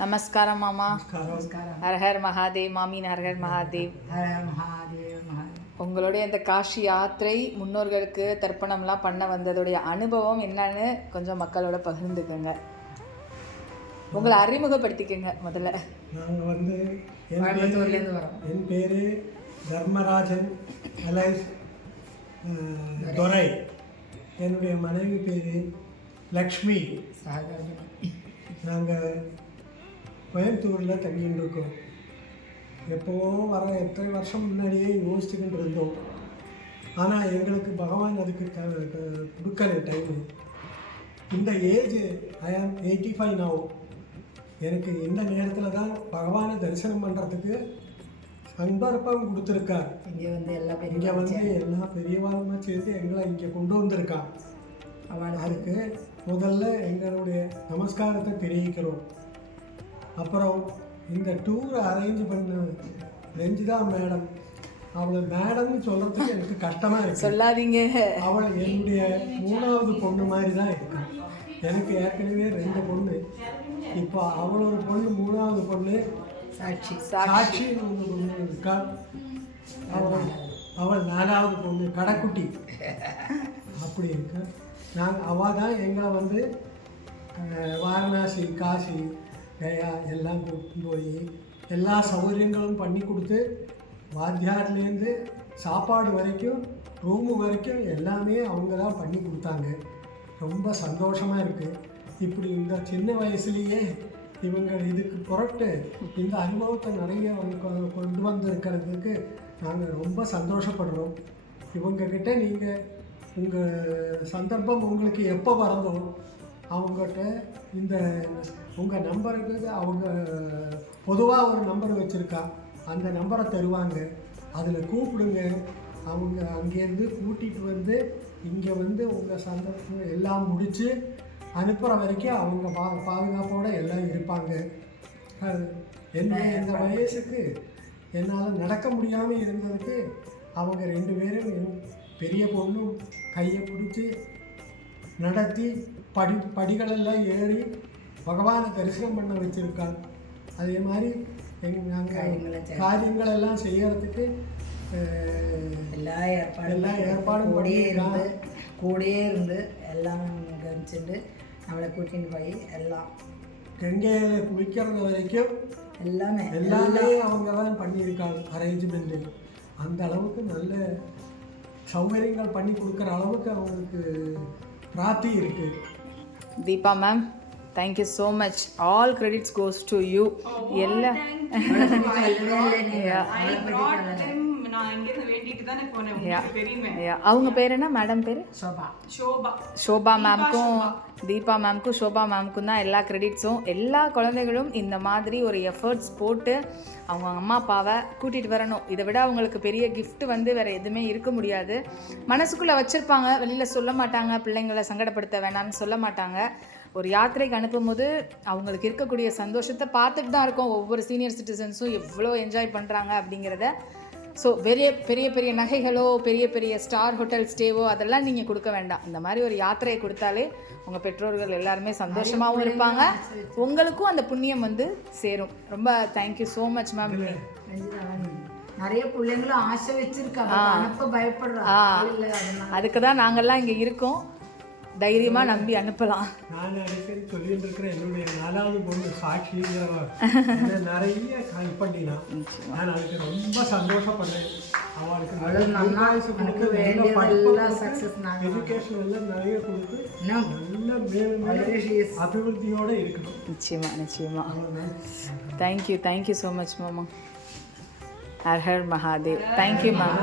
நமஸ்காரம் மாமா. ஹர் ஹர் மகாதேவ். மாமின் ஹர் ஹர் மகாதேவ். உங்களுடைய இந்த காஷி யாத்திரை முன்னோர்களுக்கு தர்ப்பணம்லாம் பண்ண வந்ததுடைய அனுபவம் என்னன்னு கொஞ்சம் மக்களோட பகிர்ந்துக்கோங்க. உங்களை அறிமுகப்படுத்திக்கோங்க முதல்ல. நாங்கள் வந்து என் பேர் தர்மராஜன் அலைஸ் துரை. என்னுடைய மனைவி பேர் லக்ஷ்மி. நாங்கள் கோயம்புத்தூரில் தங்கிட்டு இருக்கோம். எப்போவும் எத்தனை வருஷம் முன்னாடியே யோசிச்சுக்கிட்டு இருந்தோம். ஆனால் எங்களுக்கு பகவான் அதுக்கு கொடுக்கல டைமு. இந்த ஏஜ் ஐ ஆம் 85 now. எனக்கு இந்த நேரத்தில் தான் பகவானை தரிசனம் பண்ணுறதுக்கு சந்தர்ப்பம் கொடுத்துருக்கார். இங்கே வந்து எல்லா பெரியவாளுமா சேர்த்து எங்களை இங்கே கொண்டு வந்திருக்கான். அதுக்கு முதல்ல எங்களுடைய நமஸ்காரத்தை தெரிவிக்கிறோம். அப்புறம் இந்த டூர் அரேஞ்ச் பண்ண ரஞ்சிதா மேடம், அவளை மேடம்னு சொல்கிறதுக்கு எனக்கு கஷ்டமாக இருக்குது. சொல்லாதீங்க. அவள் என்னுடைய 3வது பொண்ணு மாதிரி தான் இருக்கா. எனக்கு ஏற்கனவே 2 பொண்ணு. இப்போ அவளோட பொண்ணு 3வது பொண்ணு சாட்சின்னு ஒன்று பொண்ணு இருக்கா. அவள் 4வது பொண்ணு கடைக்குட்டி அப்படி இருக்கா. அவள் தான் எங்களை வந்து வாரணாசி, காசி, கயா எல்லாம் கூப்பிட்டு போய் எல்லா சௌகரியங்களும் பண்ணி கொடுத்து, வாத்தியார்லேருந்து சாப்பாடு வரைக்கும் ரூமு வரைக்கும் எல்லாமே அவங்க தான் பண்ணி கொடுத்தாங்க. ரொம்ப சந்தோஷமாக இருக்குது. இப்படி இந்த சின்ன வயசுலேயே இவங்க இதுக்கு புரட்டு இந்த அனுபவத்தை நிறைய கொண்டு வந்திருக்கிறதுக்கு நாங்கள் ரொம்ப சந்தோஷப்படுறோம். இவங்கக்கிட்ட நீங்கள் உங்கள் சந்தர்ப்பம் உங்களுக்கு எப்போ வரதோ அவங்ககிட்ட இந்த உங்கள் நம்பருக்கு அவங்க பொதுவாக ஒரு நம்பர் வச்சுருக்கா. அந்த நம்பரை தருவாங்க. அதில் கூப்பிடுங்க. அவங்க அங்கேருந்து கூட்டிகிட்டு வந்து இங்கே வந்து உங்கள் சந்தர்ப்பம் எல்லாம் முடித்து அனுப்புகிற வரைக்கும் அவங்க பாதுகாப்போடு எல்லாம் இருப்பாங்க. இந்த வயசுக்கு என்னால் நடக்க முடியாமல் இருந்ததுக்கு அவங்க 2 பேரும் பெரிய பொண்ணும் கையை பிடிச்சி நடத்தி படிகளெல்லாம் ஏறி பகவானை தரிசனம் பண்ண வச்சுருக்காங்க. அதே மாதிரி நாங்கள் காரியங்களெல்லாம் செய்யறதுக்கு எல்லா ஏற்பாடும் கூடயே இருந்து எல்லாம் கவனிச்சுட்டு நம்மளை கூட்டின்னு போய் எல்லாம் கங்கையில் குளிக்கிறது வரைக்கும் எல்லாமே அவங்க தான் பண்ணியிருக்காங்க அரேஞ்ச்மெண்ட்டு. அந்த அளவுக்கு நல்ல சௌகரியங்கள் பண்ணி கொடுக்குற அளவுக்கு அவங்களுக்கு பிராப்தி இருக்குது. Deepa ma'am, thank you so much. All credits goes to you. எல்லாம் அவங்க பேர் என்ன? மேடம் பேர் ஷோபா மேம்க்கும் தீபா மேம்க்கும் ஷோபா மேம்க்கும் தான் எல்லா கிரெடிட்ஸும். எல்லா குழந்தைகளும் இந்த மாதிரி ஒரு எஃபர்ட்ஸ் போட்டு அவங்க அம்மா அப்பாவை கூட்டிகிட்டு வரணும். இதை விட அவங்களுக்கு பெரிய கிஃப்ட் வந்து வேறு எதுவுமே இருக்க முடியாது. மனசுக்குள்ளே வச்சுருப்பாங்க, வெளியில் சொல்ல மாட்டாங்க. பிள்ளைங்களை சங்கடப்படுத்த வேணாம்னு சொல்ல மாட்டாங்க. ஒரு யாத்திரைக்கு அனுப்பும்போது அவங்களுக்கு இருக்கக்கூடிய சந்தோஷத்தை பார்த்துட்டு தான் இருக்கோம். ஒவ்வொரு சீனியர் சிட்டிசன்ஸும் எவ்வளோ என்ஜாய் பண்ணுறாங்க அப்படிங்கிறத. ஸோ பெரிய பெரிய நகைகளோ பெரிய பெரிய ஸ்டார் ஹோட்டல் ஸ்டேவோ அதெல்லாம் நீங்கள் கொடுக்க வேண்டாம். இந்த மாதிரி ஒரு யாத்திரையை கொடுத்தாலே உங்கள் பெற்றோர்கள் எல்லாருமே சந்தோஷமாகவும் இருப்பாங்க. உங்களுக்கும் அந்த புண்ணியம் வந்து சேரும். ரொம்ப தேங்க்யூ ஸோ மச் மேம். நிறைய பிள்ளைங்களும் ஆசை வச்சிருக்காங்க, அனுப்ப பயப்படுறாங்க. அதுக்கு தான் நாங்கள்லாம் இங்கே இருக்கோம். தைரியமாக நம்பி அனுப்பலாம். நான் அடிக்கடி சொல்லிட்டு இருக்கிறேன். என்னுடைய 4வது பொண்ணு சாட்சி நிறைய ஹெல்ப் பண்ணினா. நான் அதுக்கு ரொம்ப சந்தோஷப்படுறேன். அவளுக்கு எஜுகேஷன் எல்லாம் நிறைய கொடுத்து நல்ல அபிவிருத்தியோடு இருக்கணும். நிச்சயமா. தேங்க்யூ ஸோ மச் மாமா. ஹர் ஹர் மகாதேவ். Thank you ma'am.